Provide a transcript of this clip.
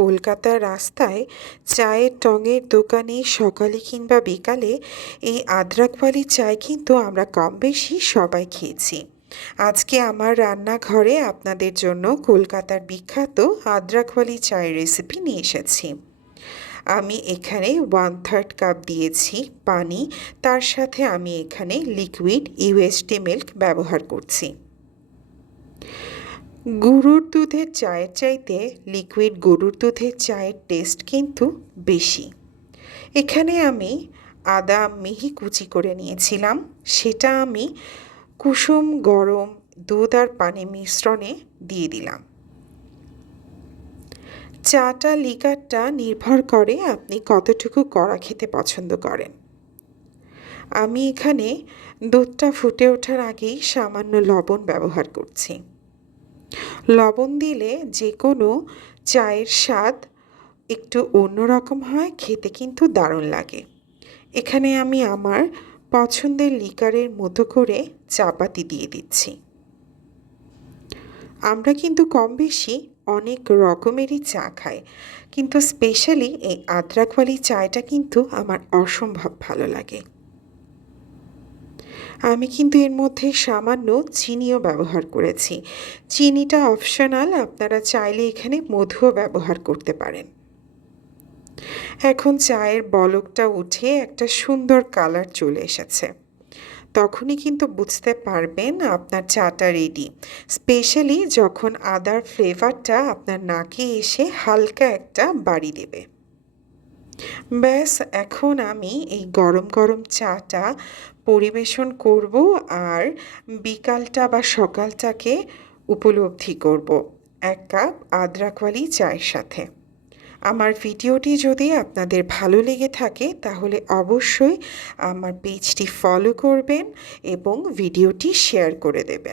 কলকাতার রাস্তায় চায়ের টঙের দোকানে সকালে কিংবা বিকালে এই আদ্রাকওয়ালি চায় কিন্তু আমরা কম বেশি সবাই খেয়েছি। আজকে আমার রান্নাঘরে আপনাদের জন্য কলকাতার বিখ্যাত আদ্রাকওয়ালি চায়ের রেসিপি নিয়ে এসেছি। আমি এখানে 1/3 কাপ দিয়েছি পানি, তার সাথে আমি এখানে লিকুইড ইউএসটি মিল্ক ব্যবহার করছি। গরুর দুধের চায়ের চাইতে লিকুইড গরুর দুধের চায়ের টেস্ট কিন্তু বেশি। এখানে আমি আদা মিহি কুচি করে নিয়েছিলাম, সেটা আমি কুসুম গরম দুধ আর পানি মিশ্রণে দিয়ে দিলাম। চাটা লিকারটা নির্ভর করে আপনি কতটুকু কড়া খেতে পছন্দ করেন। আমি এখানে দুধটা ফুটে ওঠার আগেই সামান্য লবণ ব্যবহার করছি। লবণ দিলে যে কোনো চায়ের স্বাদ একটু অন্যরকম হয়, খেতে কিন্তু দারুণ লাগে। এখানে আমি আমার পছন্দের লিকারের মতো করে চাপাতি দিয়ে দিচ্ছি। আমরা কিন্তু কম বেশি অনেক রকমেরই চা খাই, কিন্তু স্পেশালি এই আদ্রাকওয়ালি চায়টা কিন্তু আমার অসম্ভব ভালো লাগে। আমি কিন্তু এর মধ্যে সামান্য চিনিও ব্যবহার করেছি। চিনিটা অপশনাল, আপনারা চাইলে এখানে মধুও ব্যবহার করতে পারেন। এখন চায়ের বলকটা উঠে একটা সুন্দর কালার চলে এসেছে, তখনই কিন্তু বুঝতে পারবেন আপনার চাটা রেডি, স্পেশালি যখন আদার ফ্লেভারটা আপনার নাকে এসে হালকা একটা বাড়ি দেবে। ব্যাস, এখন আমি এই গরম গরম চাটা পরিবেশন করব আর বিকালটা বা সকালটাকে উপলব্ধি করব 1 কাপ আদ্রাকওয়ালি চায়ের সাথে। আমার ভিডিওটি যদি আপনাদের ভালো লেগে থাকে তাহলে অবশ্যই আমার পেজটি ফলো করবেন এবং ভিডিওটি শেয়ার করে দেবেন।